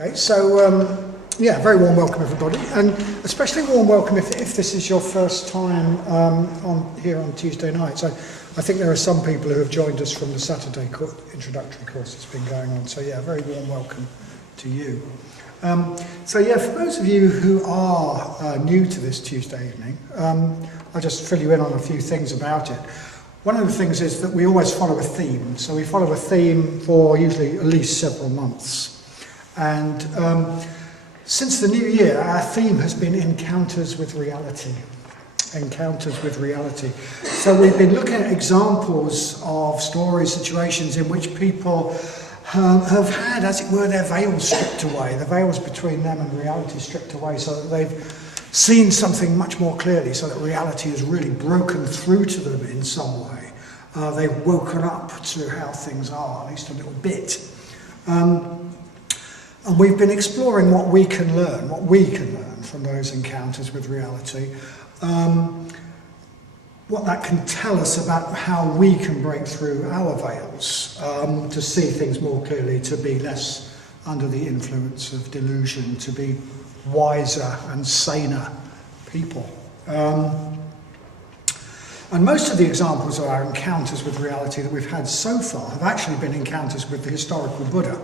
Okay, so yeah, very warm welcome everybody, and especially warm welcome if this is your first time here on Tuesday night. So I think there are some people who have joined us from the Saturday introductory course that's been going on. So yeah, very warm welcome to you. So yeah, for those of you who are new to this Tuesday evening, I'll just fill you in on a few things about it. One of the things is that we always follow a theme. So we follow a theme for usually at least several months. And since the new year, our theme has been encounters with reality. Encounters with reality. So we've been looking at examples of stories, situations in which people have had, as it were, their veils stripped away, the veils between them and reality stripped away, so that they've seen something much more clearly, so that reality has really broken through to them in some way. They've woken up to how things are, at least a little bit. And we've been exploring what we can learn from those encounters with reality, what that can tell us about how we can break through our veils, to see things more clearly, to be less under the influence of delusion, to be wiser and saner people. And most of the examples of our encounters with reality that we've had so far have actually been encounters with the historical Buddha.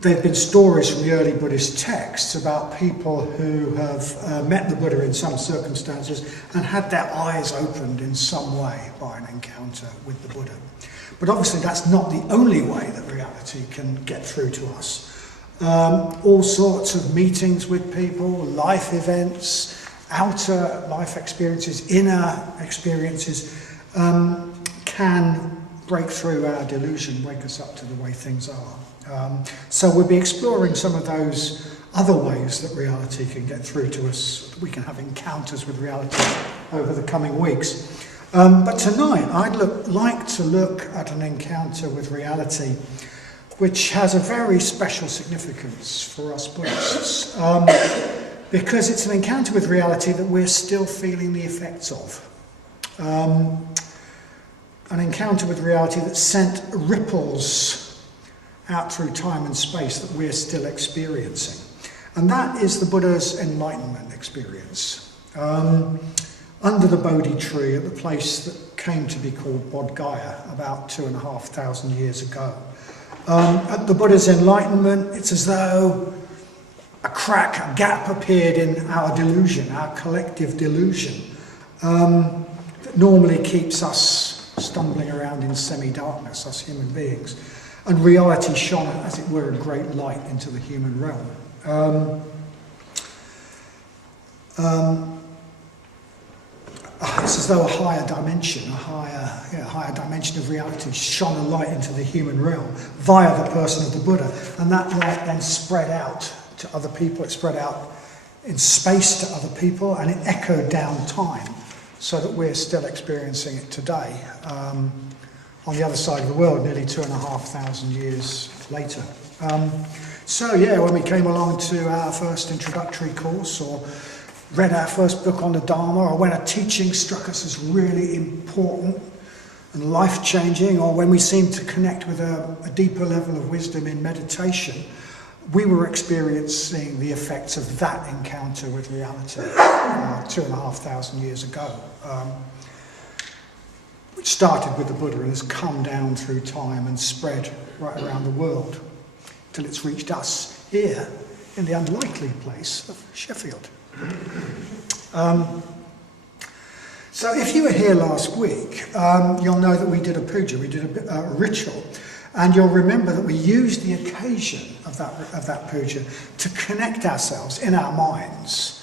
There have been stories from the early Buddhist texts about people who have met the Buddha in some circumstances and had their eyes opened in some way by an encounter with the Buddha. But obviously that's not the only way that reality can get through to us. All sorts of meetings with people, life events, outer life experiences, inner experiences can break through our delusion, wake us up to the way things are. So we'll be exploring some of those other ways that reality can get through to us. We can have encounters with reality over the coming weeks. But tonight I'd like to look at an encounter with reality which has a very special significance for us Buddhists, because it's an encounter with reality that we're still feeling the effects of. An encounter with reality that sent ripples out through time and space that we're still experiencing. And that is the Buddha's Enlightenment experience. Under the Bodhi tree at the place that came to be called Bodh Gaya about 2,500 years ago. At the Buddha's Enlightenment, it's as though a gap appeared in our delusion, our collective delusion, that normally keeps us stumbling around in semi-darkness, us human beings. And reality shone, as it were, a great light into the human realm. It's as though a higher dimension of reality shone a light into the human realm via the person of the Buddha. And that light then spread out to other people, it spread out in space to other people, and it echoed down time, so that we're still experiencing it today. On the other side of the world, nearly 2,500 years later. So yeah, when we came along to our first introductory course, or read our first book on the Dharma, or when a teaching struck us as really important and life-changing, or when we seemed to connect with a deeper level of wisdom in meditation, we were experiencing the effects of that encounter with reality 2,500 years ago. Which started with the Buddha and has come down through time and spread right around the world till it's reached us here in the unlikely place of Sheffield. So if you were here last week, you'll know that we did a puja, we did a ritual, and you'll remember that we used the occasion of that puja to connect ourselves in our minds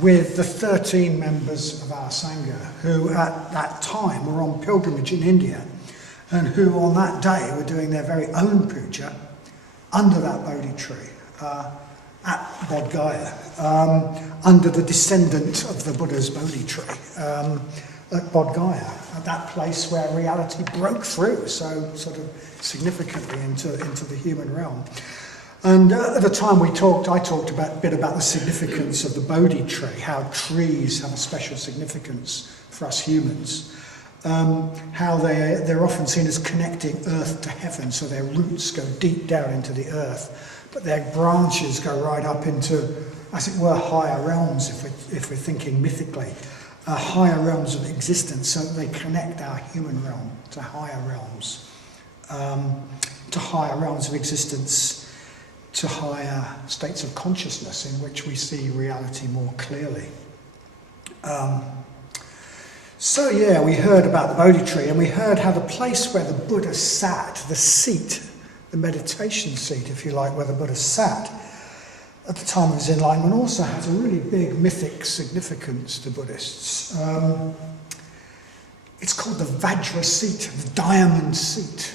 with the 13 members of our Sangha who at that time were on pilgrimage in India, and who on that day were doing their very own puja under that Bodhi tree at Bodh Gaya, under the descendant of the Buddha's Bodhi tree at Bodh Gaya, at that place where reality broke through so sort of significantly into the human realm. And at the time I talked a bit about the significance of the Bodhi tree, how trees have a special significance for us humans. how they're often seen as connecting earth to heaven, so their roots go deep down into the earth, but their branches go right up into, as it were, higher realms, if we're thinking mythically, higher realms of existence, so that they connect our human realm to higher realms of existence, to higher states of consciousness in which we see reality more clearly. So yeah, we heard about the Bodhi tree, and we heard how the place where the Buddha sat, the seat, the meditation seat, if you like, where the Buddha sat at the time of his enlightenment, also has a really big mythic significance to Buddhists. It's called the Vajra seat, the diamond seat.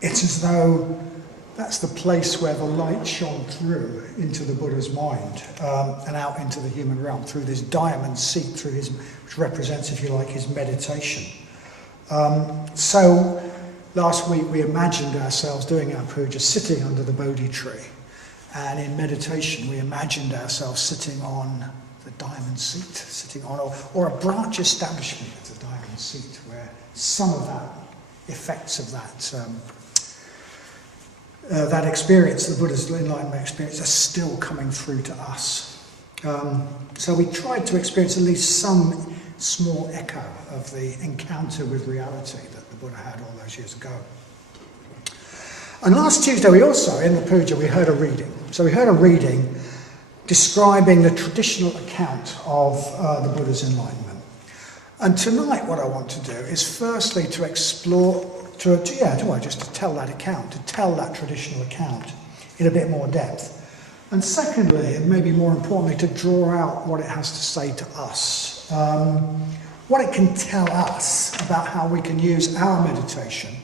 It's as though that's the place where the light shone through into the Buddha's mind and out into the human realm through this diamond seat, which represents, if you like, his meditation. So last week we imagined ourselves doing our puja sitting under the Bodhi tree, and in meditation we imagined ourselves sitting on the diamond seat, sitting on, or a branch establishment of the diamond seat, where some of that effects of that experience, the Buddha's enlightenment experience, are still coming through to us. So we tried to experience at least some small echo of the encounter with reality that the Buddha had all those years ago. And last Tuesday we also, in the puja, we heard a reading. So we heard a reading describing the traditional account of the Buddha's enlightenment. And tonight what I want to do is firstly to explore, to tell that account, to tell that traditional account in a bit more depth. And secondly, and maybe more importantly, to draw out what it has to say to us. What it can tell us about how we can use our meditation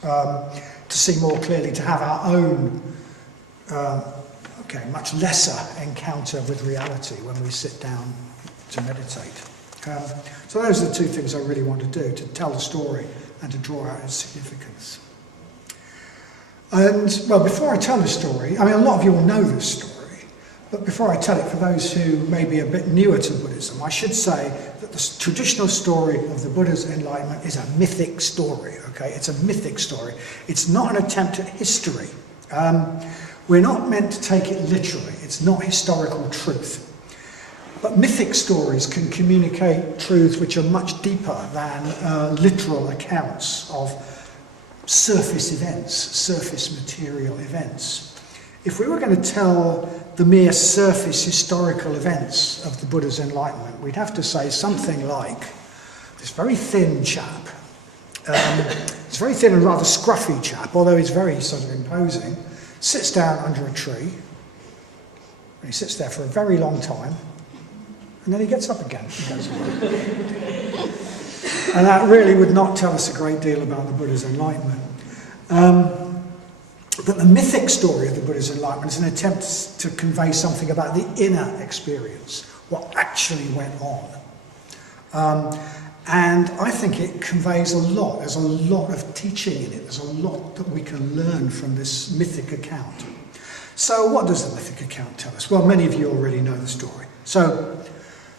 to see more clearly, to have our own, much lesser encounter with reality when we sit down to meditate. So those are the two things I really want to do, to tell the story and to draw out its significance. And, well, before I tell the story, I mean, a lot of you will know this story, but before I tell it, for those who may be a bit newer to Buddhism, I should say that the traditional story of the Buddha's enlightenment is a mythic story, okay? It's a mythic story. It's not an attempt at history. We're not meant to take it literally. It's not historical truth. But mythic stories can communicate truths which are much deeper than literal accounts of surface events, surface material events. If we were going to tell the mere surface historical events of the Buddha's enlightenment, we'd have to say something like, this very thin chap, this very thin and rather scruffy chap, although he's very sort of imposing, sits down under a tree, and he sits there for a very long time, and then he gets up again and goes away. And that really would not tell us a great deal about the Buddha's enlightenment. But the mythic story of the Buddha's enlightenment is an attempt to convey something about the inner experience, what actually went on. And I think it conveys a lot. There's a lot of teaching in it. There's a lot that we can learn from this mythic account. So what does the mythic account tell us? Well, many of you already know the story. So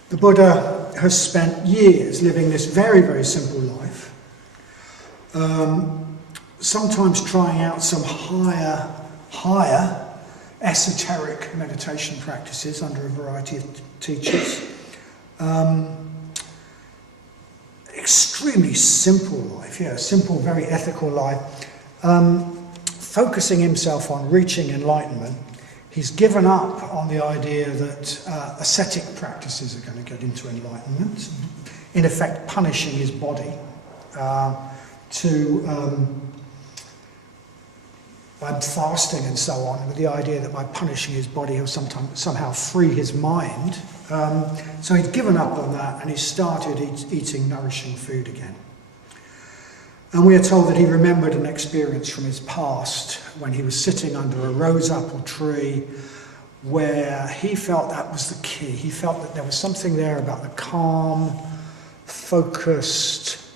the Buddha has spent years living this very, very simple life, sometimes trying out some higher esoteric meditation practices under a variety of teachers. Extremely simple life, simple, very ethical life, focusing himself on reaching enlightenment. He's given up on the idea that ascetic practices are going to get into enlightenment, in effect punishing his body by fasting and so on, with the idea that by punishing his body he'll somehow free his mind. So he'd given up on that and he started eating nourishing food again. And we are told that he remembered an experience from his past when he was sitting under a rose apple tree where he felt that was the key. He felt that there was something there about the calm, focused,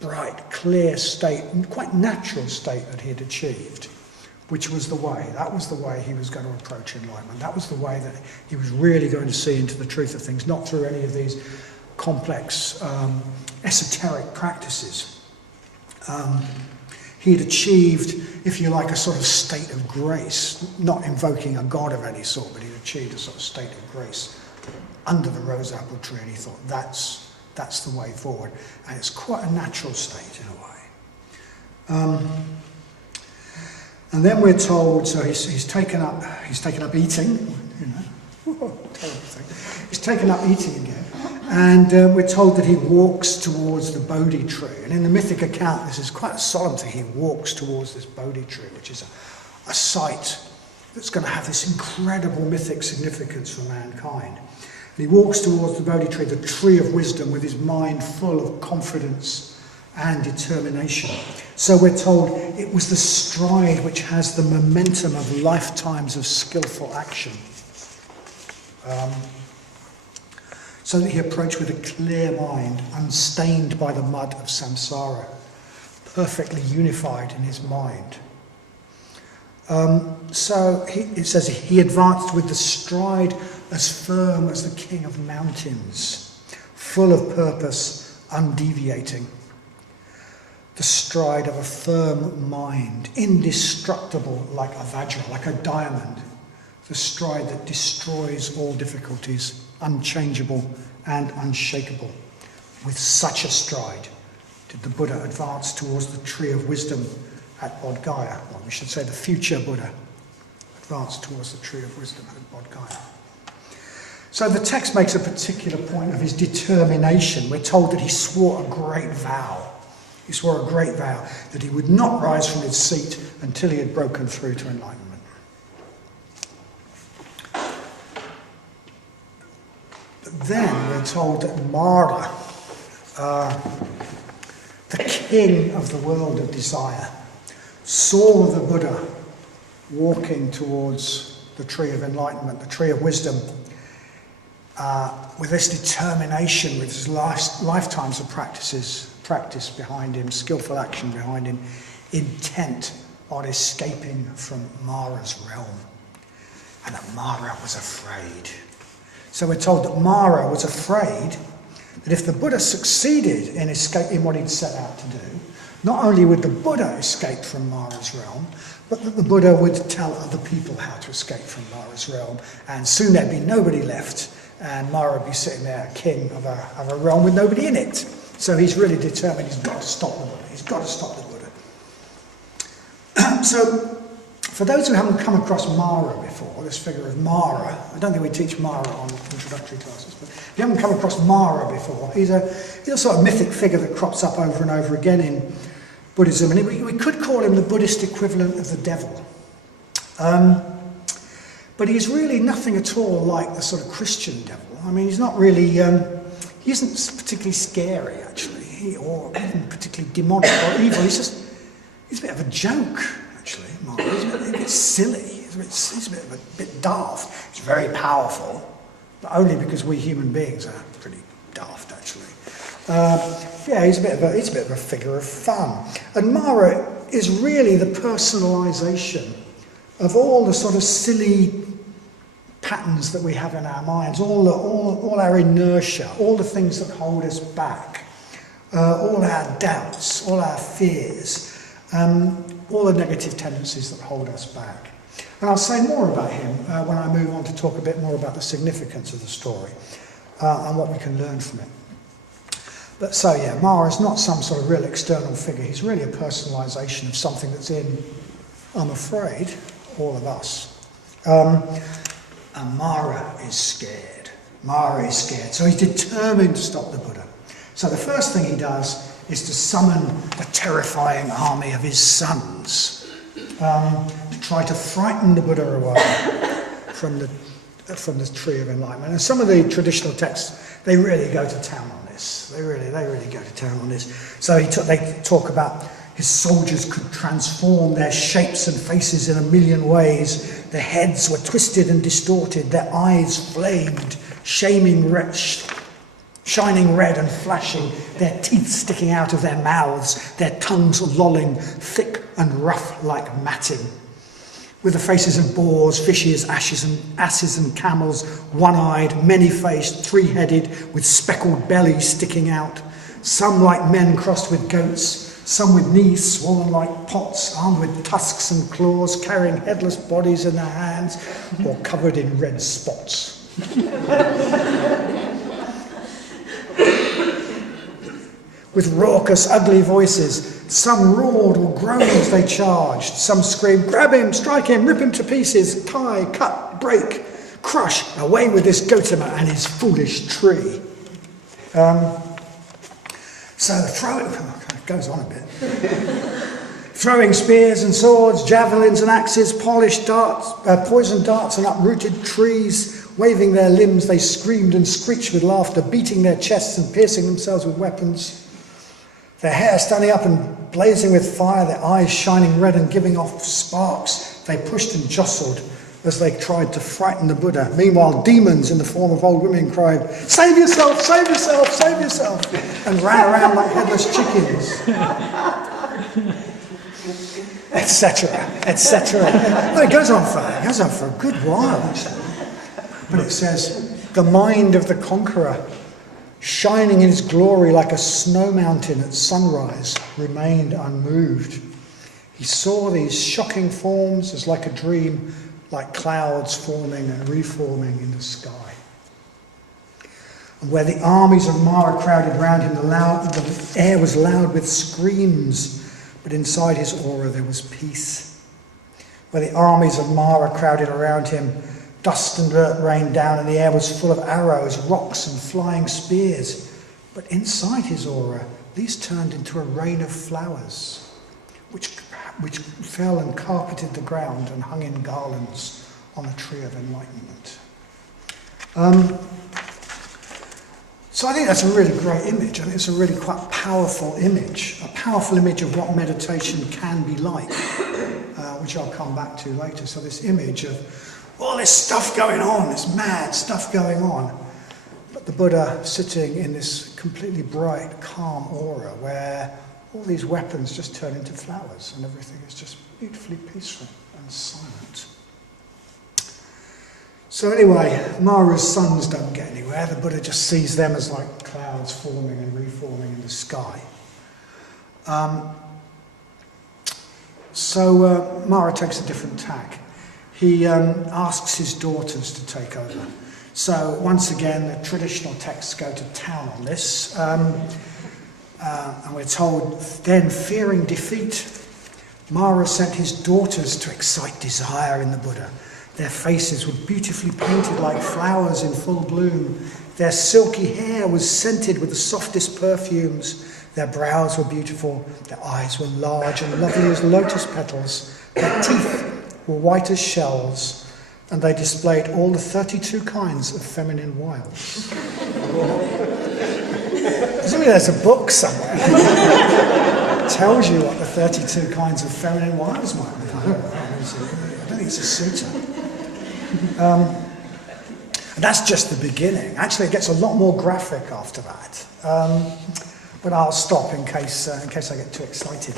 bright, clear state, quite natural state that he had achieved, which was the way. That was the way he was going to approach enlightenment. That was the way that he was really going to see into the truth of things, not through any of these complex esoteric practices. He'd achieved, if you like, a sort of state of grace, not invoking a god of any sort, but he'd achieved a sort of state of grace under the rose apple tree, and he thought that's the way forward. And it's quite a natural state in a way. And then we're told, so he's taken up eating, you know, terrible thing. He's taken up eating again, and we're told that he walks towards the Bodhi tree. And in the mythic account, this is quite a solemn thing. He walks towards this Bodhi tree, which is a site that's going to have this incredible mythic significance for mankind. And he walks towards the Bodhi tree, the tree of wisdom, with his mind full of confidence and determination. So we're told it was the stride which has the momentum of lifetimes of skillful action. So that he approached with a clear mind, unstained by the mud of samsara, perfectly unified in his mind. It says he advanced with the stride as firm as the king of mountains, full of purpose, undeviating. The stride of a firm mind, indestructible like a vajra, like a diamond. The stride that destroys all difficulties, unchangeable and unshakable. With such a stride did the Buddha advance towards the tree of wisdom at Bodh Gaya. Well, we should say the future Buddha advanced towards the tree of wisdom at Bodh Gaya. So the text makes a particular point of his determination. We're told that he swore a great vow. He swore a great vow that he would not rise from his seat until he had broken through to enlightenment. But then we're told that Mara, the king of the world of desire, saw the Buddha walking towards the tree of enlightenment, the tree of wisdom, with this determination, with his lifetimes of practice behind him, skillful action behind him, intent on escaping from Mara's realm. And that Mara was afraid. So we're told that Mara was afraid that if the Buddha succeeded in escaping what he'd set out to do, not only would the Buddha escape from Mara's realm, but that the Buddha would tell other people how to escape from Mara's realm, and soon there'd be nobody left, and Mara would be sitting there, king of a realm with nobody in it. So he's really determined he's got to stop the Buddha. He's got to stop the Buddha. So, for those who haven't come across Mara before, this figure of Mara, I don't think we teach Mara on introductory classes, but if you haven't come across Mara before, he's a sort of mythic figure that crops up over and over again in Buddhism, and we could call him the Buddhist equivalent of the devil. But he's really nothing at all like the sort of Christian devil. I mean, he's not really, he isn't particularly scary, actually, or even particularly demonic or evil. He's a bit of a joke, actually, Mara. He's a bit silly. He's a bit daft. He's very powerful, but only because we human beings are pretty daft, actually. He's a bit of a figure of fun. And Mara is really the personalisation of all the sort of silly patterns that we have in our minds, all our inertia, all the things that hold us back, all our doubts, all our fears, all the negative tendencies that hold us back. And I'll say more about him when I move on to talk a bit more about the significance of the story and what we can learn from it. But so yeah, Mara is not some sort of real external figure. He's really a personalisation of something that's in, I'm afraid, all of us. And Mara is scared. Mara is scared. So he's determined to stop the Buddha. So the first thing he does is to summon a terrifying army of his sons to try to frighten the Buddha away from the tree of enlightenment. And some of the traditional texts, they really go to town on this. They really go to town on this. So they talk about his soldiers could transform their shapes and faces in a million ways. Their heads were twisted and distorted. Their eyes flamed, shining red and flashing. Their teeth sticking out of their mouths. Their tongues lolling, thick and rough like matting. with the faces of boars, fishes, asses and camels, one-eyed, many-faced, three-headed, with speckled bellies sticking out, some like men crossed with goats, some with knees swollen like pots, armed with tusks and claws, carrying headless bodies in their hands, or covered in red spots. With raucous, ugly voices, some roared or groaned as they charged, some screamed, "Grab him, strike him, rip him to pieces, tie, cut, break, crush, away with this Gautama and his foolish tree." It goes on a bit. Throwing spears and swords, javelins and axes, polished darts, poisoned darts and uprooted trees, waving their limbs, they screamed and screeched with laughter, beating their chests and piercing themselves with weapons. Their hair standing up and blazing with fire, their eyes shining red and giving off sparks, they pushed and jostled as they tried to frighten the Buddha. Meanwhile, demons in the form of old women cried, "Save yourself, save yourself, save yourself," and ran around like headless chickens, etc., etc. Well, it goes on for a good while, actually. But it says, "The mind of the conqueror, shining in his glory like a snow mountain at sunrise, remained unmoved. He saw these shocking forms as like a dream, like clouds forming and reforming in the sky. And where the armies of Mara crowded round him, the air was loud with screams, but inside his aura there was peace. Where the armies of Mara crowded around him, dust and dirt rained down, and the air was full of arrows, rocks, and flying spears. But inside his aura, these turned into a rain of flowers, which fell and carpeted the ground and hung in garlands on the tree of enlightenment." So I think that's a really great image. I think it's a really quite powerful image of what meditation can be like, which I'll come back to later. So this image of all this stuff going on, this mad stuff going on, but the Buddha sitting in this completely bright, calm aura where all these weapons just turn into flowers and everything is just beautifully peaceful and silent. So anyway, Mara's sons don't get anywhere. The Buddha just sees them as like clouds forming and reforming in the sky. So Mara takes a different tack. He asks his daughters to take over. So once again, the traditional texts go to town on this. And we're told, then fearing defeat, Mara sent his daughters to excite desire in the Buddha. Their faces were beautifully painted like flowers in full bloom. Their silky hair was scented with the softest perfumes. Their brows were beautiful. Their eyes were large and lovely as lotus petals. Their teeth were white as shells. And they displayed all the 32 kinds of feminine wiles. Presumably there's a book somewhere that tells you what the 32 kinds of feminine wiles might be. I don't think it's a sutta. And that's just the beginning. Actually, it gets a lot more graphic after that. But I'll stop in case I get too excited.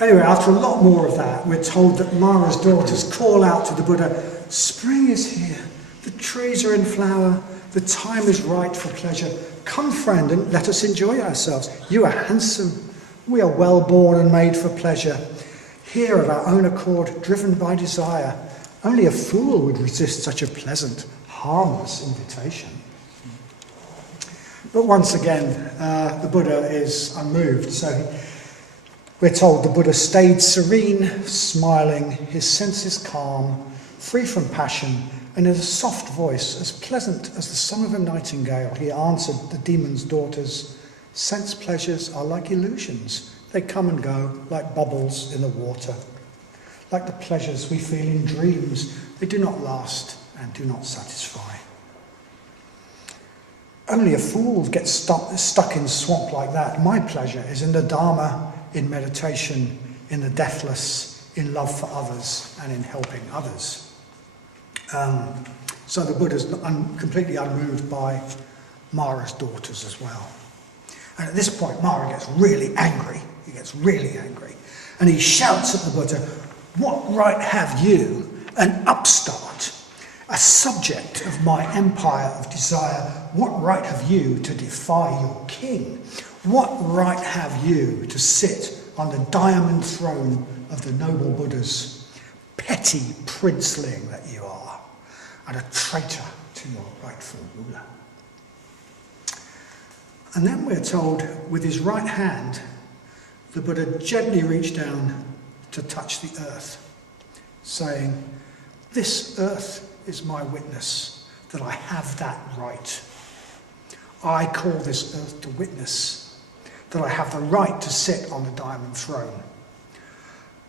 Anyway, after a lot more of that, we're told that Mara's daughters call out to the Buddha, "Spring is here, the trees are in flower, the time is right for pleasure. Come, friend, and let us enjoy ourselves. You are handsome, we are well born and made for pleasure. Here of our own accord, driven by desire. Only a fool would resist such a pleasant, harmless invitation." But once again, the Buddha is unmoved, so we're told the Buddha stayed serene, smiling, his senses calm, free from passion, and in a soft voice, as pleasant as the song of a nightingale, he answered the demon's daughters, "Sense pleasures are like illusions. They come and go like bubbles in the water. Like the pleasures we feel in dreams, they do not last and do not satisfy. Only a fool gets stuck in swamp like that. My pleasure is in the Dharma, in meditation, in the deathless, in love for others, and in helping others." So the Buddha's completely unmoved by Mara's daughters as well. And at this point, Mara gets really angry. He gets really angry. And he shouts at the Buddha, "What right have you, an upstart, a subject of my empire of desire, what right have you to defy your king? What right have you to sit on the diamond throne of the noble Buddhas, petty princeling that you are, and a traitor to your rightful ruler?" And then we're told, with his right hand, the Buddha gently reached down to touch the earth, saying, "This earth is my witness that I have that right. I call this earth to witness that I have the right to sit on the diamond throne.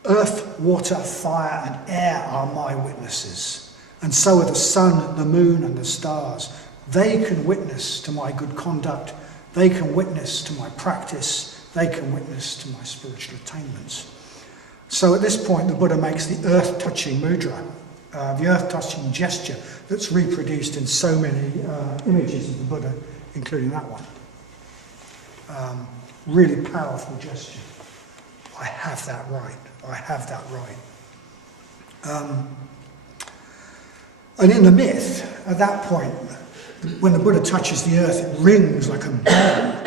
Earth, water, fire, and air are my witnesses, and so are the sun, the moon, and the stars. They can witness to my good conduct. They can witness to my practice. They can witness to my spiritual attainments." So at this point, the Buddha makes the earth-touching mudra, the earth-touching gesture that's reproduced in so many images of the Buddha, including that one. Really powerful gesture. I have that right. I have that right. And in the myth, at that point, when the Buddha touches the earth, it rings like a bell,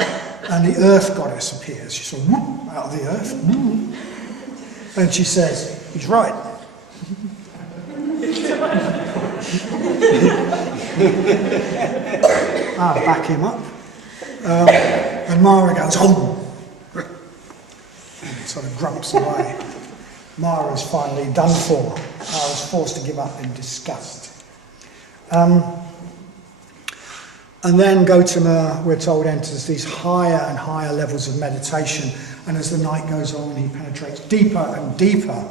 and the earth goddess appears. She sort of whoop, out of the earth, whoop, and she says, "He's right." Back him up. And Mara goes, "Oh!" and sort of grumps away. Mara's finally done for. Mara's forced to give up in disgust. And then Gautama, we're told, enters these higher and higher levels of meditation, and as the night goes on, he penetrates deeper and deeper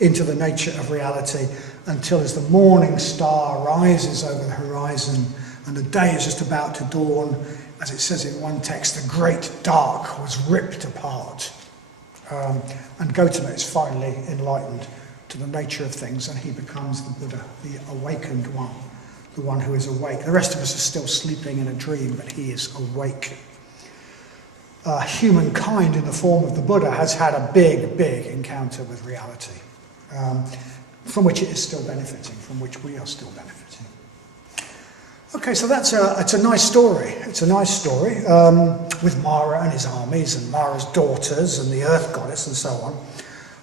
into the nature of reality, until as the morning star rises over the horizon and the day is just about to dawn, as it says in one text, the great dark was ripped apart. And Gautama is finally enlightened to the nature of things, and he becomes the Buddha, the awakened one, the one who is awake. The rest of us are still sleeping in a dream, but he is awake. Humankind in the form of the Buddha has had a big, big encounter with reality, from which it is still benefiting, from which we are still benefiting. Okay, so it's a nice story. It's a nice story with Mara and his armies and Mara's daughters and the earth goddess and so on.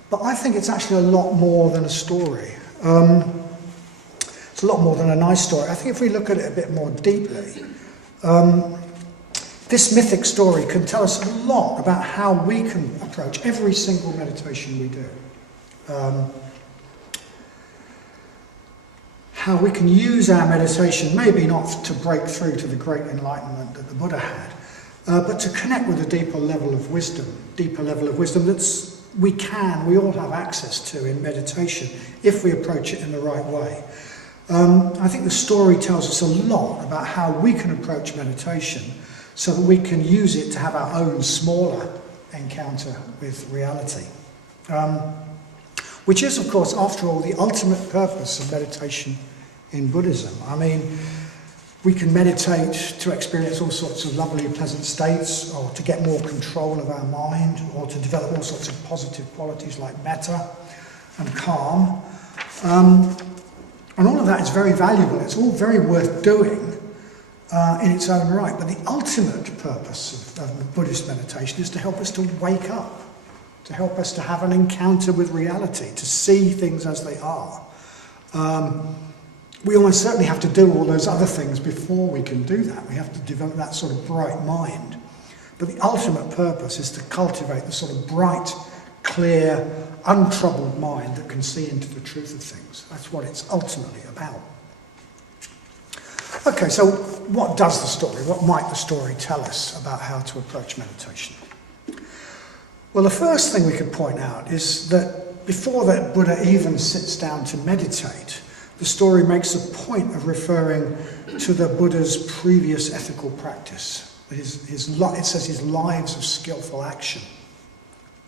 But I think it's actually a lot more than a story. It's a lot more than a nice story. I think if we look at it a bit more deeply, this mythic story can tell us a lot about how we can approach every single meditation we do. How we can use our meditation, maybe not to break through to the great enlightenment that the Buddha had, but to connect with a deeper level of wisdom that we all have access to in meditation if we approach it in the right way. I think the story tells us a lot about how we can approach meditation so that we can use it to have our own smaller encounter with reality. Which is, of course, after all, the ultimate purpose of meditation in Buddhism. I mean, we can meditate to experience all sorts of lovely, pleasant states, or to get more control of our mind, or to develop all sorts of positive qualities like metta and calm. And all of that is very valuable. It's all very worth doing in its own right. But the ultimate purpose of Buddhist meditation is to help us to wake up, to help us to have an encounter with reality, to see things as they are. We almost certainly have to do all those other things before we can do that. We have to develop that sort of bright mind. But the ultimate purpose is to cultivate the sort of bright, clear, untroubled mind that can see into the truth of things. That's what it's ultimately about. Okay, so what does the story, what might the story tell us about how to approach meditation? Well, the first thing we could point out is that before that Buddha even sits down to meditate, the story makes a point of referring to the Buddha's previous ethical practice. It says his lives of skillful action.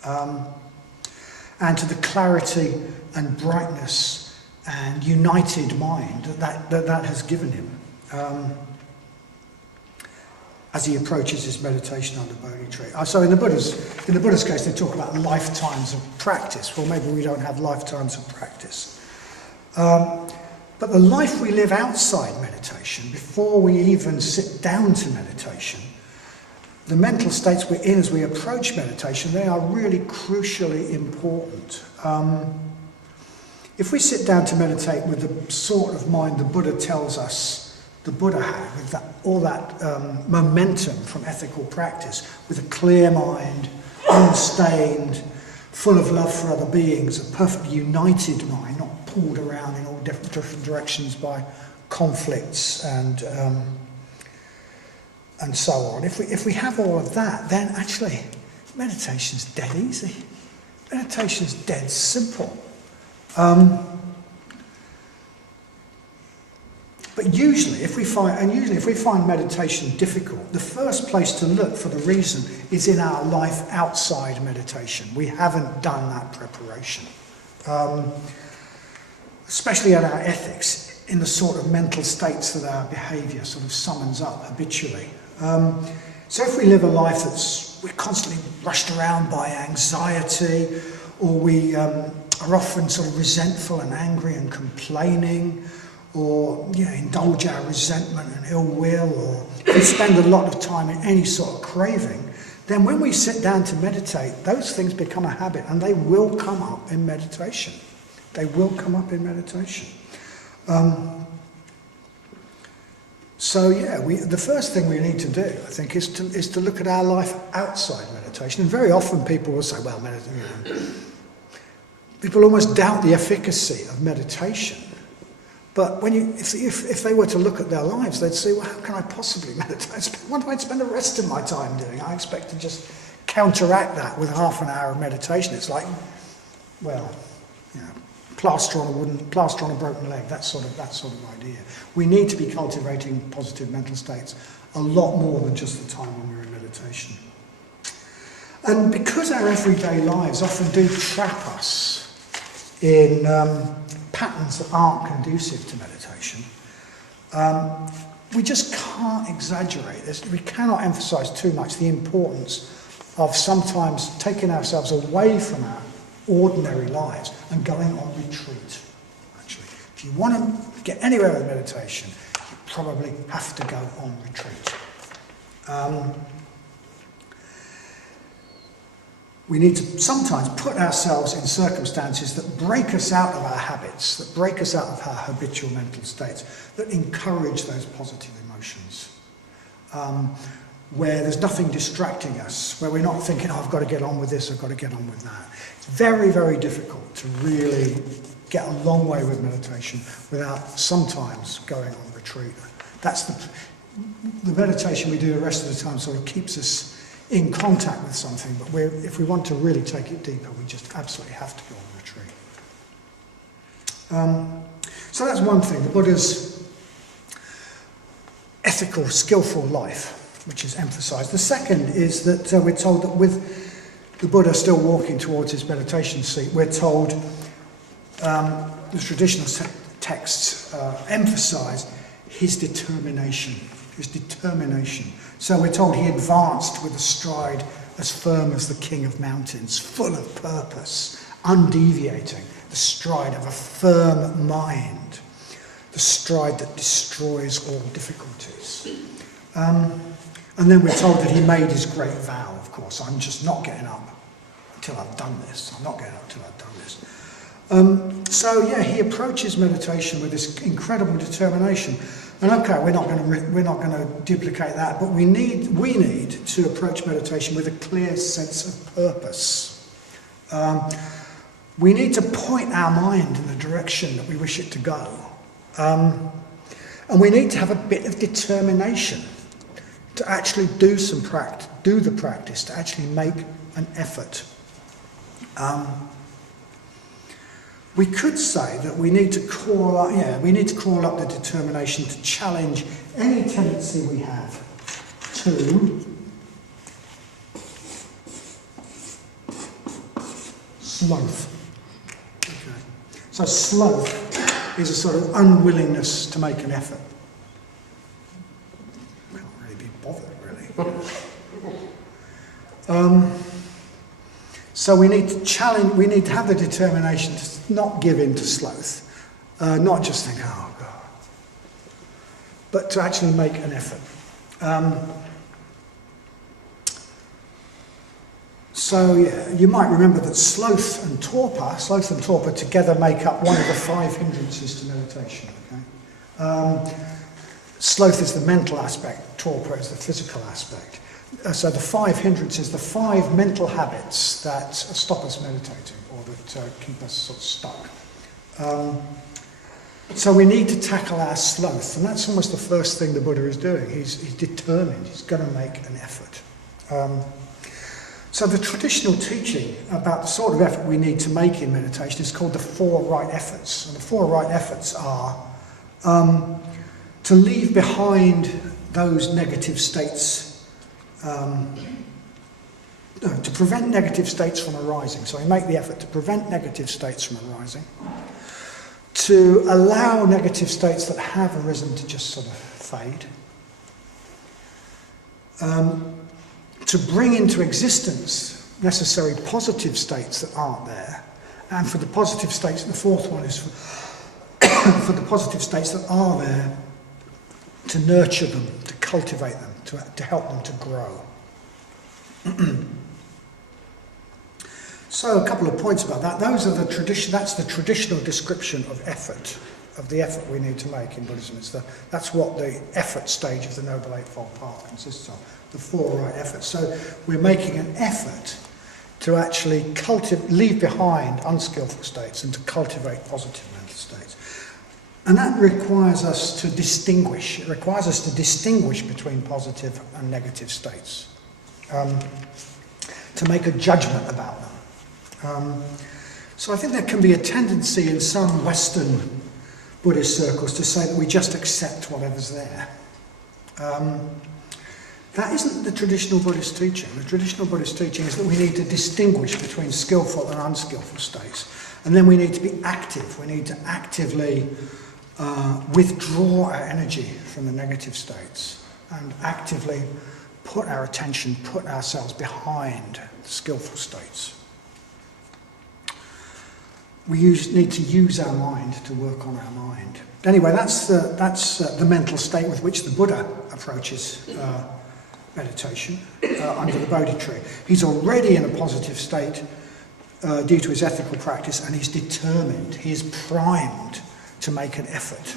And to the clarity and brightness and united mind that has given him. as he approaches his meditation under Bodhi tree. So in the Buddhist case, they talk about lifetimes of practice. Well, maybe we don't have lifetimes of practice. But the life we live outside meditation, before we even sit down to meditation, the mental states we're in as we approach meditation, they are really crucially important. If we sit down to meditate with the sort of mind the Buddha tells us the Buddha had, with all that momentum from ethical practice, with a clear mind, unstained, full of love for other beings, a perfectly united mind, not pulled around in all different directions by conflicts and so on. If we have all of that, then actually meditation's dead easy. Meditation's dead simple. But usually if we find meditation difficult, the first place to look for the reason is in our life outside meditation. We haven't done that preparation. Especially in our ethics, in the sort of mental states that our behaviour sort of summons up habitually. So if we live a life we're constantly rushed around by anxiety, or we are often sort of resentful and angry and complaining, or indulge our resentment and ill will, or if we spend a lot of time in any sort of craving, then when we sit down to meditate, those things become a habit, and they will come up in meditation. They will come up in meditation. The first thing we need to do, I think, is to look at our life outside meditation. And very often people will say, well, people almost doubt the efficacy of meditation. But if they were to look at their lives, they'd say, well, how can I possibly meditate? What do I spend the rest of my time doing? I expect to just counteract that with half an hour of meditation. It's like, plaster on a broken leg, that sort of idea. We need to be cultivating positive mental states a lot more than just the time when we're in meditation. And because our everyday lives often do trap us in patterns that aren't conducive to meditation, we just can't exaggerate this. We cannot emphasise too much the importance of sometimes taking ourselves away from our ordinary lives and going on retreat. Actually, if you want to get anywhere with meditation, you probably have to go on retreat. We need to sometimes put ourselves in circumstances that break us out of our habits, that break us out of our habitual mental states, that encourage those positive emotions, where there's nothing distracting us, where we're not thinking, I've got to get on with this, I've got to get on with that. It's very, very difficult to really get a long way with meditation without sometimes going on retreat. That's the meditation we do the rest of the time sort of keeps us in contact with something, but if we want to really take it deeper, we just absolutely have to go on retreat. So that's one thing, the Buddha's ethical, skillful life, which is emphasised. The second is that we're told that with the Buddha still walking towards his meditation seat, we're told the traditional texts emphasise his determination. So we're told he advanced with a stride as firm as the king of mountains, full of purpose, undeviating, the stride of a firm mind, the stride that destroys all difficulties. And then we're told that he made his great vow, of course, I'm just not getting up until I've done this. I'm not getting up until I've done this. He approaches meditation with this incredible determination. And okay, we're not going to duplicate that, but we need to approach meditation with a clear sense of purpose. We need to point our mind in the direction that we wish it to go, and we need to have a bit of determination to actually do the practice, to actually make an effort. We could say that we need to call up the determination to challenge any tendency we have to sloth. Okay. So sloth is a sort of unwillingness to make an effort. We can't really be bothered, really. So we need to challenge, we need to have the determination to not give in to sloth, not just think, oh God, but to actually make an effort. So yeah, you might remember that sloth and torpor together make up one of the 5 hindrances to meditation. Okay? Sloth is the mental aspect, torpor is the physical aspect. So the 5 hindrances, the 5 mental habits that stop us meditating or that keep us sort of stuck. So we need to tackle our sloth, and that's almost the first thing the Buddha is doing. He's determined, he's going to make an effort. So the traditional teaching about the sort of effort we need to make in meditation is called the 4 right efforts. And the 4 right efforts are to leave behind those negative states, to prevent negative states from arising. So we make the effort to prevent negative states from arising, to allow negative states that have arisen to just sort of fade, to bring into existence necessary positive states that aren't there, and for the positive states, the 4th one is for the positive states that are there, to nurture them, to cultivate them, to help them to grow. So a couple of points about that. Those are that's the traditional description of effort, of the effort we need to make in Buddhism. That's what the effort stage of the Noble Eightfold Path consists of, the 4 right efforts. So we're making an effort to actually leave behind unskillful states and to cultivate positive mental states. And that requires us to distinguish. It requires us to distinguish between positive and negative states, to make a judgment about them. So I think there can be a tendency in some Western Buddhist circles to say that we just accept whatever's there. That isn't the traditional Buddhist teaching. The traditional Buddhist teaching is that we need to distinguish between skillful and unskillful states. And then we need to be active. We need to actively withdraw our energy from the negative states and actively put our attention, put ourselves behind the skillful states. We need to use our mind to work on our mind. Anyway, that's the mental state with which the Buddha approaches meditation under the Bodhi tree. He's already in a positive state due to his ethical practice, and he's determined, he is primed to make an effort.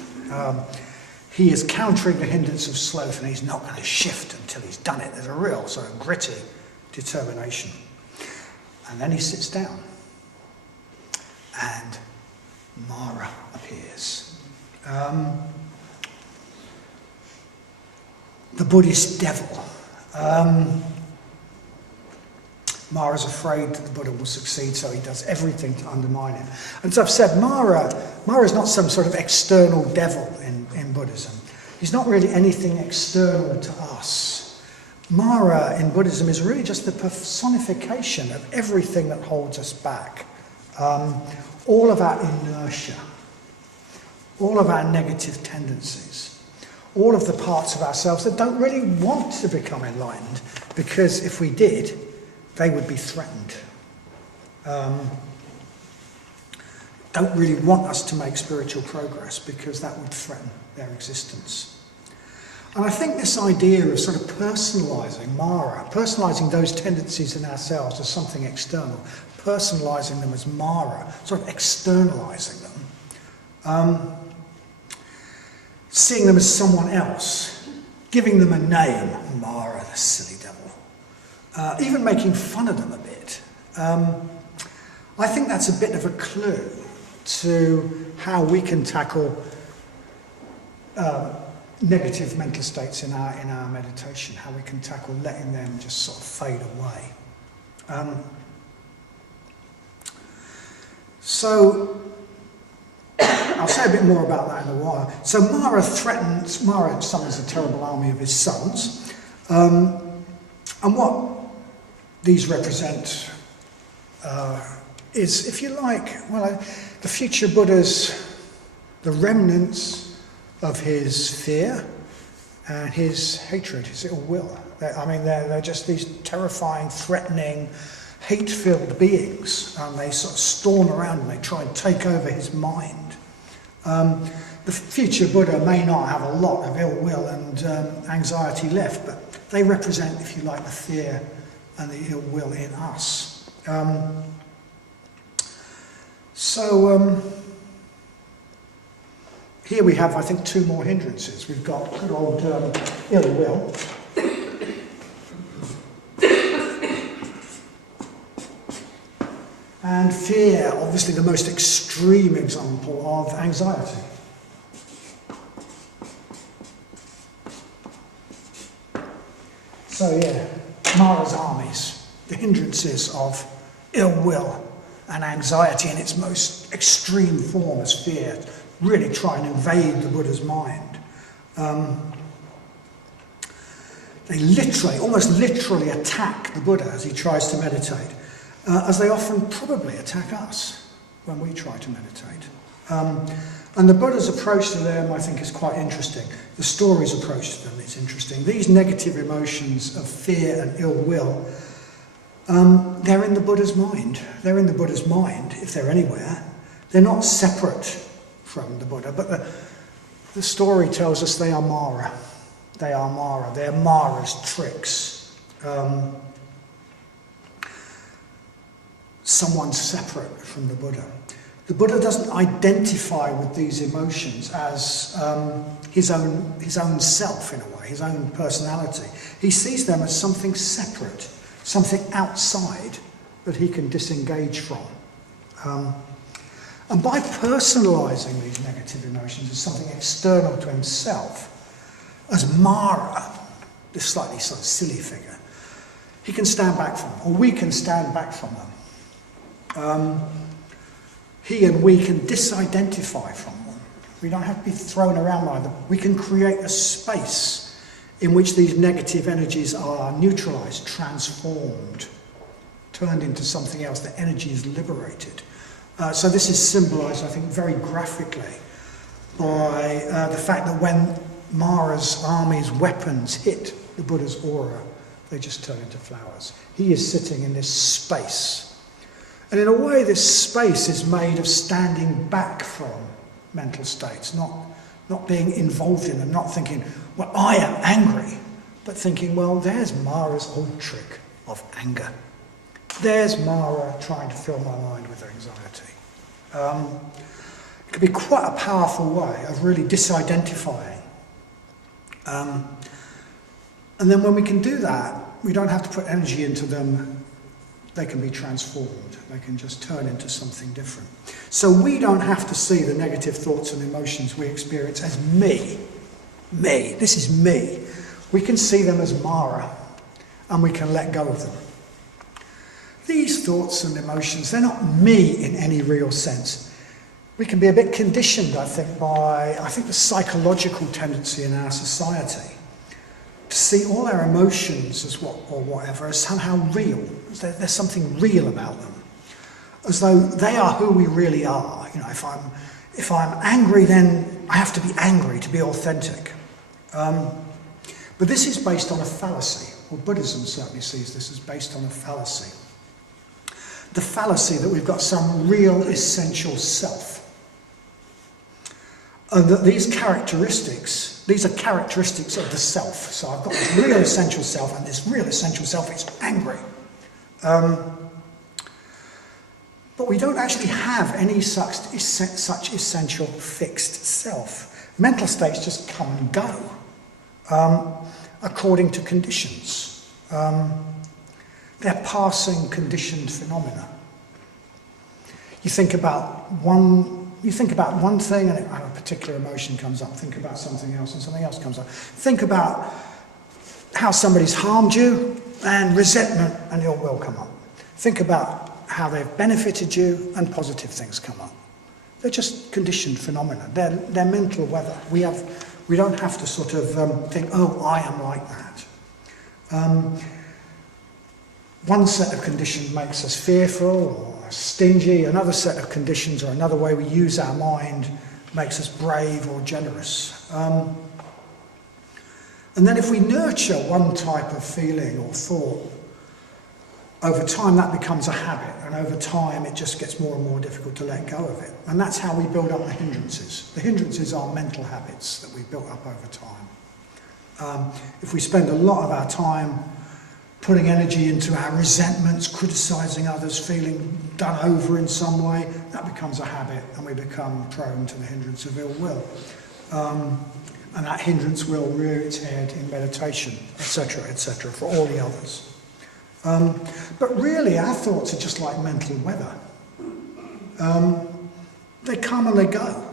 He is countering the hindrance of sloth, and he's not going to shift until he's done it. There's a real sort of gritty determination. And then he sits down, and Mara appears. The Buddhist devil. Mara's afraid that the Buddha will succeed, so he does everything to undermine him. And as I've said, Mara is not some sort of external devil in Buddhism. He's not really anything external to us. Mara in Buddhism is really just the personification of everything that holds us back. All of our inertia, all of our negative tendencies, all of the parts of ourselves that don't really want to become enlightened, because if we did, they would be threatened. Don't really want us to make spiritual progress because that would threaten their existence. And I think this idea of sort of personalising Mara, personalising those tendencies in ourselves as something external, personalising them as Mara, sort of externalising them, seeing them as someone else, giving them a name, Mara, the silly devil, even making fun of them a bit. I think that's a bit of a clue to how we can tackle negative mental states in our meditation, how we can tackle letting them just sort of fade away. So I'll say a bit more about that in a while. So Mara summons a terrible army of his sons, and what these represent is, if you like, the future Buddha's, the remnants of his fear and his hatred, his ill will. They're just these terrifying, threatening, hate-filled beings, and they sort of storm around and they try and take over his mind. The future Buddha may not have a lot of ill will and anxiety left, but they represent, if you like, the fear and the ill will in us. Here we have, I think, two more hindrances. We've got good old ill will. And fear, obviously the most extreme example of anxiety. So yeah, Mara's armies, the hindrances of ill will and anxiety in its most extreme form as fear, really try and invade the Buddha's mind. They literally, almost literally attack the Buddha as he tries to meditate, as they often probably attack us when we try to meditate. And the Buddha's approach to them, I think, is quite interesting. The story's approach to them is interesting. These negative emotions of fear and ill will, they're in the Buddha's mind. They're in the Buddha's mind, if they're anywhere. They're not separate from the Buddha, but the story tells us they are Mara. They are Mara. They're Mara's tricks. Someone separate from the Buddha. The Buddha doesn't identify with these emotions as his own self, in a way, his own personality. He sees them as something separate, something outside that he can disengage from. And by personalising these negative emotions as something external to himself, as Mara, this slightly sort of silly figure, he can stand back from them, or we can stand back from them. He and we can disidentify from them. We don't have to be thrown around by them. We can create a space in which these negative energies are neutralised, transformed, turned into something else. The energy is liberated. So this is symbolised, I think, very graphically by the fact that when Mara's army's weapons hit the Buddha's aura, they just turn into flowers. He is sitting in this space. And in a way, this space is made of standing back from mental states, not being involved in them, not thinking, well, I am angry, but thinking, well, there's Mara's old trick of anger. There's Mara trying to fill my mind with anxiety. It can be quite a powerful way of really disidentifying. And then when we can do that, we don't have to put energy into them. They can be transformed. They can just turn into something different. So we don't have to see the negative thoughts and emotions we experience as me. Me. This is me. We can see them as Mara, and we can let go of them. These thoughts and emotions, they're not me in any real sense. We can be a bit conditioned, I think, by the psychological tendency in our society to see all our emotions as whatever as somehow real. There's something real about them, as though they are who we really are. You know, if I'm angry, then I have to be angry to be authentic. But this is based on a fallacy. Well, Buddhism certainly sees this as based on a fallacy. The fallacy that we've got some real essential self. And that these are characteristics of the self. So I've got this real essential self, and this real essential self is angry. But we don't actually have any such essential fixed self. Mental states just come and go according to conditions. They're passing conditioned phenomena. You think about one thing and a particular emotion comes up. Think about something else and something else comes up. Think about how somebody's harmed you and resentment and ill will come up. Think about how they've benefited you and positive things come up. They're just conditioned phenomena. They're mental weather. We don't have to sort of think, oh, I am like that. One set of conditions makes us fearful or stingy. Another set of conditions, or another way we use our mind, makes us brave or generous. And then if we nurture one type of feeling or thought, over time that becomes a habit, and over time it just gets more and more difficult to let go of it. And that's how we build up the hindrances. The hindrances are mental habits that we've built up over time. If we spend a lot of our time putting energy into our resentments, criticising others, feeling done over in some way, that becomes a habit, and we become prone to the hindrance of ill will. And that hindrance will rear its head in meditation, etc., for all the others. But really, our thoughts are just like mental weather. They come and they go.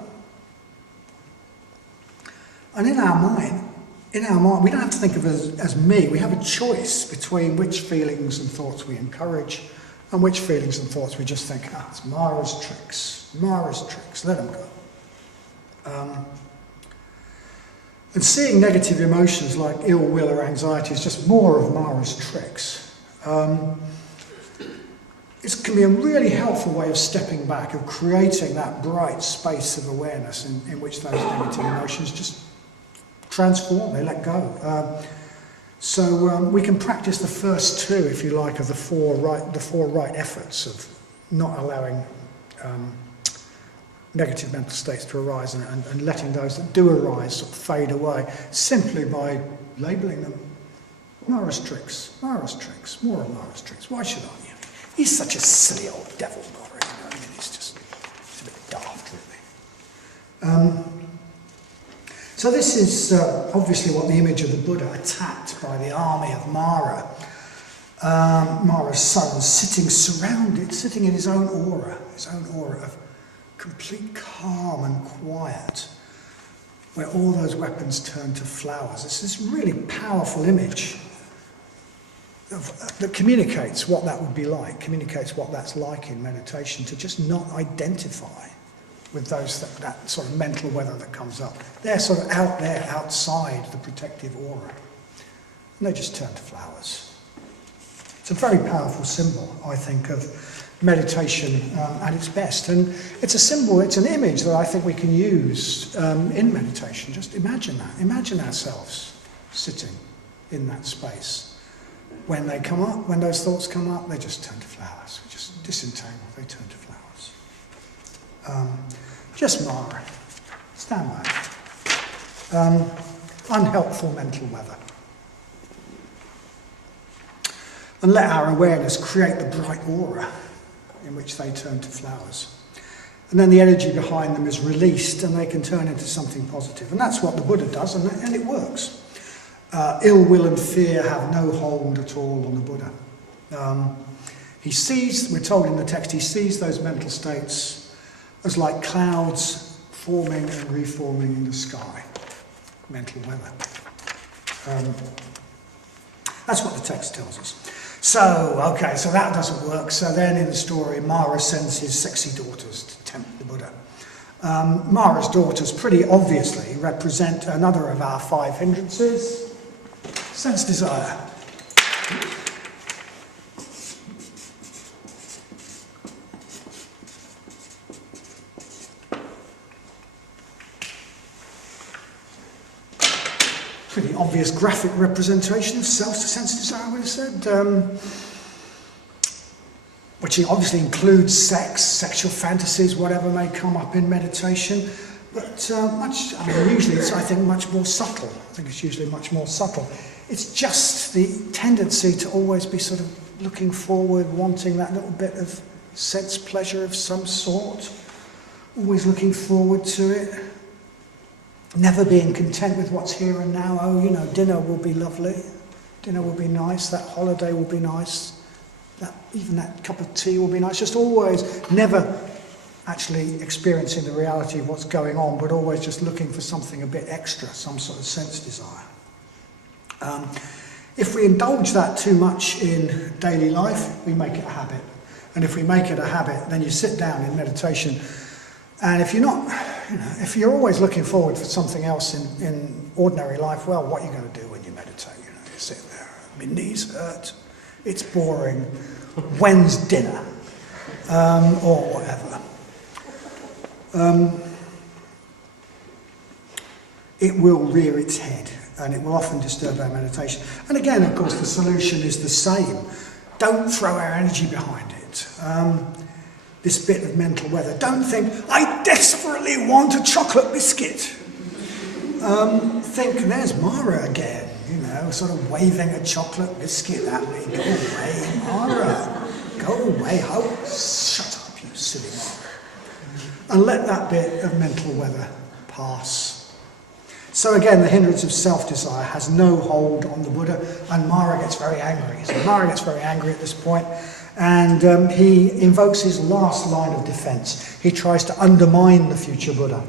And in our mind, we don't have to think of it as me. We have a choice between which feelings and thoughts we encourage and which feelings and thoughts we just think, it's Mara's tricks, let them go. And seeing negative emotions like ill will or anxiety is just more of Mara's tricks. It can be a really helpful way of stepping back, of creating that bright space of awareness in which those negative emotions just transform, they let go. So we can practice the first two, if you like, of the four right efforts of not allowing negative mental states to arise and letting those that do arise sort of fade away, simply by labelling them. Mara's tricks, more of Mara's tricks. Why should I? He's such a silly old devil, Mara. You know? I mean, he's a bit daft, really. So this is obviously what the image of the Buddha, attacked by the army of Mara. Mara's son sitting in his own aura of complete calm and quiet, where all those weapons turn to flowers. It's this really powerful image that communicates what that would be like, communicates what that's like in meditation, to just not identify with those that sort of mental weather that comes up. They're sort of out there, outside the protective aura. And they just turn to flowers. It's a very powerful symbol, I think, of meditation at its best. And it's a symbol, it's an image that I think we can use in meditation. Just imagine that. Imagine ourselves sitting in that space. When they come up, when those thoughts come up, they just turn to flowers. We just disentangle, they turn to flowers. Just Mara. Stand back. Unhelpful mental weather. And let our awareness create the bright aura in which they turn to flowers. And then the energy behind them is released and they can turn into something positive. And that's what the Buddha does, and it works. Ill will and fear have no hold at all on the Buddha. He sees, we're told in the text, he sees those mental states as like clouds forming and reforming in the sky. Mental weather. That's what the text tells us. So that doesn't work. So then in the story, Mara sends his sexy daughters to tempt the Buddha. Mara's daughters pretty obviously represent another of our 5 hindrances. Sense desire. Pretty obvious graphic representation of sense desire, I would have said. Which obviously includes sex, sexual fantasies, whatever may come up in meditation. But usually it's, I think, much more subtle. I think it's usually much more subtle. It's just the tendency to always be sort of looking forward, wanting that little bit of sense pleasure of some sort. Always looking forward to it. Never being content with what's here and now. Oh, dinner will be lovely. Dinner will be nice. That holiday will be nice. Even that cup of tea will be nice. Just always, never actually experiencing the reality of what's going on, but always just looking for something a bit extra, some sort of sense desire. If we indulge that too much in daily life, we make it a habit. And if we make it a habit, then you sit down in meditation, and if you're not, if you're always looking forward for something else in ordinary life, well, what are you going to do when you meditate? You're sitting there, my knees hurt, it's boring, when's dinner? Or whatever. It will rear its head, and it will often disturb our meditation. And again, of course, the solution is the same. don't throw our energy behind it. This bit of mental weather. Don't think, I desperately want a chocolate biscuit. Think, there's Mara again, you know, sort of waving a chocolate biscuit at me. Go away, Mara. Go away. Oh, shut up, you silly Mara. And let that bit of mental weather pass. So again, the hindrance of self-desire has no hold on the Buddha, and Mara gets very angry. So Mara gets very angry at this point, and he invokes his last line of defense. He tries to undermine the future Buddha.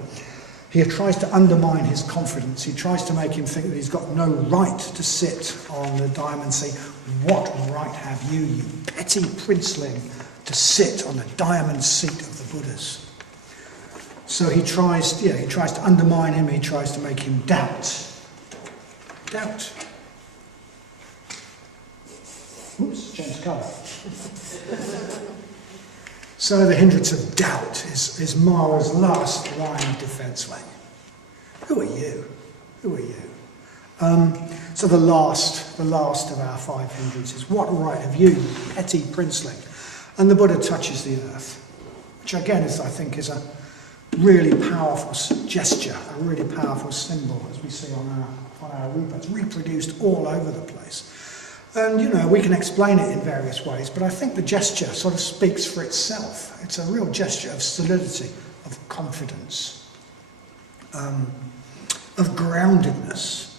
He tries to undermine his confidence. He tries to make him think that he's got no right to sit on the diamond seat. What right have you, you petty princeling, to sit on the diamond seat of the Buddhas? So he tries to undermine him, he tries to make him doubt. Doubt. Oops, changed colour. So the hindrance of doubt is Mara's last line of defence. Like, who are you? Who are you? So the last of our 5 hindrances. What right have you, you petty princeling? And the Buddha touches the earth, which again I think is a really powerful gesture, a really powerful symbol, as we see on our rupa. It's reproduced all over the place. And, you know, we can explain it in various ways, but I think the gesture sort of speaks for itself. It's a real gesture of solidity, of confidence, of groundedness.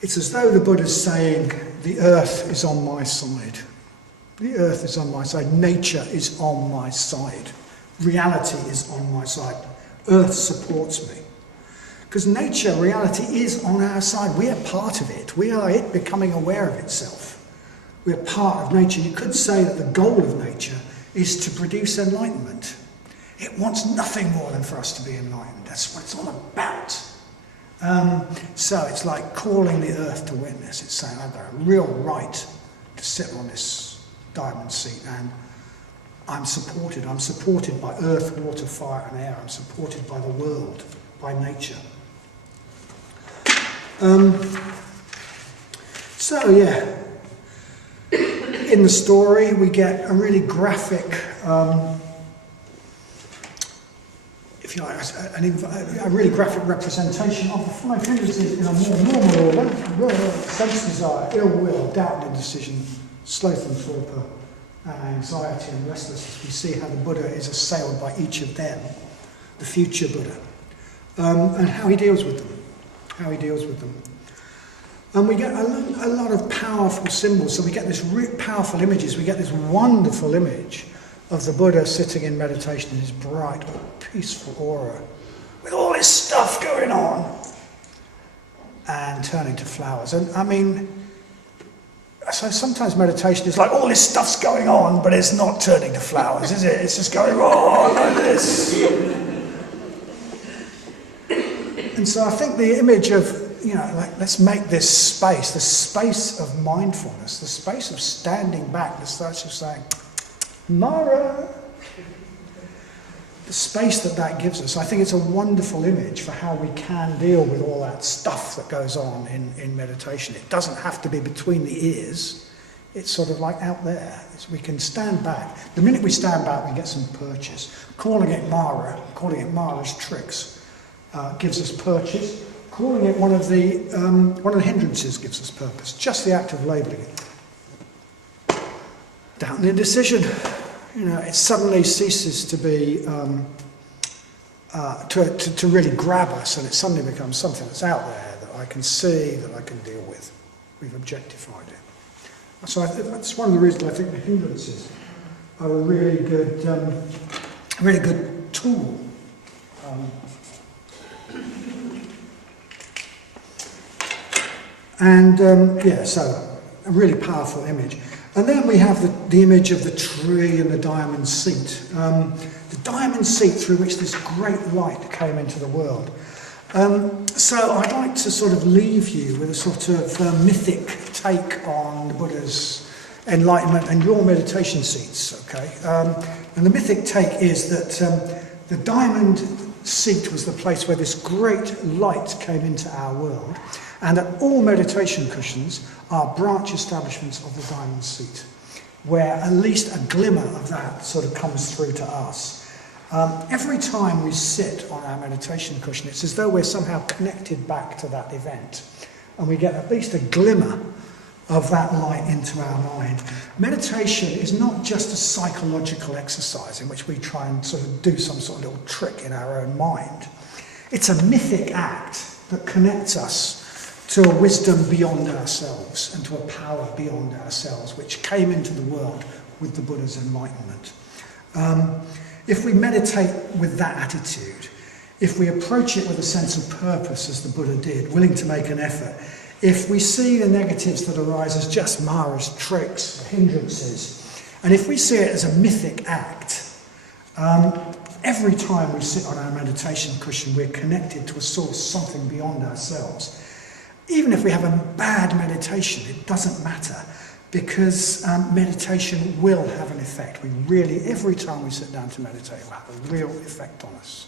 It's as though the Buddha's saying, the earth is on my side. The earth is on my side. Nature is on my side. Reality is on my side. Earth supports me. Because nature, reality is on our side. We are part of it. We are it becoming aware of itself. We are part of nature. You could say that the goal of nature is to produce enlightenment. It wants nothing more than for us to be enlightened. That's what it's all about. So it's like calling the earth to witness. It's saying, I've got a real right to sit on this diamond seat, and I'm supported. I'm supported by earth, water, fire and air. I'm supported by the world, by nature. So yeah, in the story we get a really graphic, if you like, a really graphic representation of the 5 hindrances in a more normal order: sense desire, ill will, doubt and indecision, sloth and torpor, and anxiety and restlessness. We see how the Buddha is assailed by each of them, the future Buddha, and how he deals with them. And we get a lot of powerful symbols. So we get this powerful images. We get this wonderful image of the Buddha sitting in meditation in his bright, peaceful aura, with all this stuff going on, and turning to flowers. And I mean, so sometimes meditation is like, all this stuff's going on, but it's not turning to flowers, is it? It's just going on like this. And so I think the image of, you know, like, let's make this space, the space of mindfulness, the space of standing back, the space of saying, Mara, the space that gives us. I think it's a wonderful image for how we can deal with all that stuff that goes on in meditation. It doesn't have to be between the ears. It's sort of like out there. We can stand back. The minute we stand back, we get some purchase. Calling it Mara's tricks gives us purchase. Calling it one of the hindrances gives us purpose. Just the act of labelling it. Doubt and indecision. You know, it suddenly ceases to be to really grab us, and it suddenly becomes something that's out there that I can see, that I can deal with. We've objectified it. So that's one of the reasons I think the hindrances are a really good tool. So a really powerful image. And then we have the image of the tree and the diamond seat. The diamond seat through which this great light came into the world. So I'd like to sort of leave you with a sort of mythic take on the Buddha's enlightenment and your meditation seats, okay? And the mythic take is that the diamond seat was the place where this great light came into our world, and that all meditation cushions are branch establishments of the diamond seat, where at least a glimmer of that sort of comes through to us. Every time we sit on our meditation cushion, it's as though we're somehow connected back to that event, and we get at least a glimmer of that light into our mind. Meditation is not just a psychological exercise in which we try and sort of do some sort of little trick in our own mind. It's a mythic act that connects us to a wisdom beyond ourselves and to a power beyond ourselves, which came into the world with the Buddha's enlightenment. If we meditate with that attitude, if we approach it with a sense of purpose as the Buddha did, willing to make an effort, if we see the negatives that arise as just Mara's tricks, hindrances, and if we see it as a mythic act, every time we sit on our meditation cushion, we're connected to a source, something beyond ourselves. Even if we have a bad meditation, it doesn't matter, because meditation will have an effect. We really, every time we sit down to meditate, it will have a real effect on us.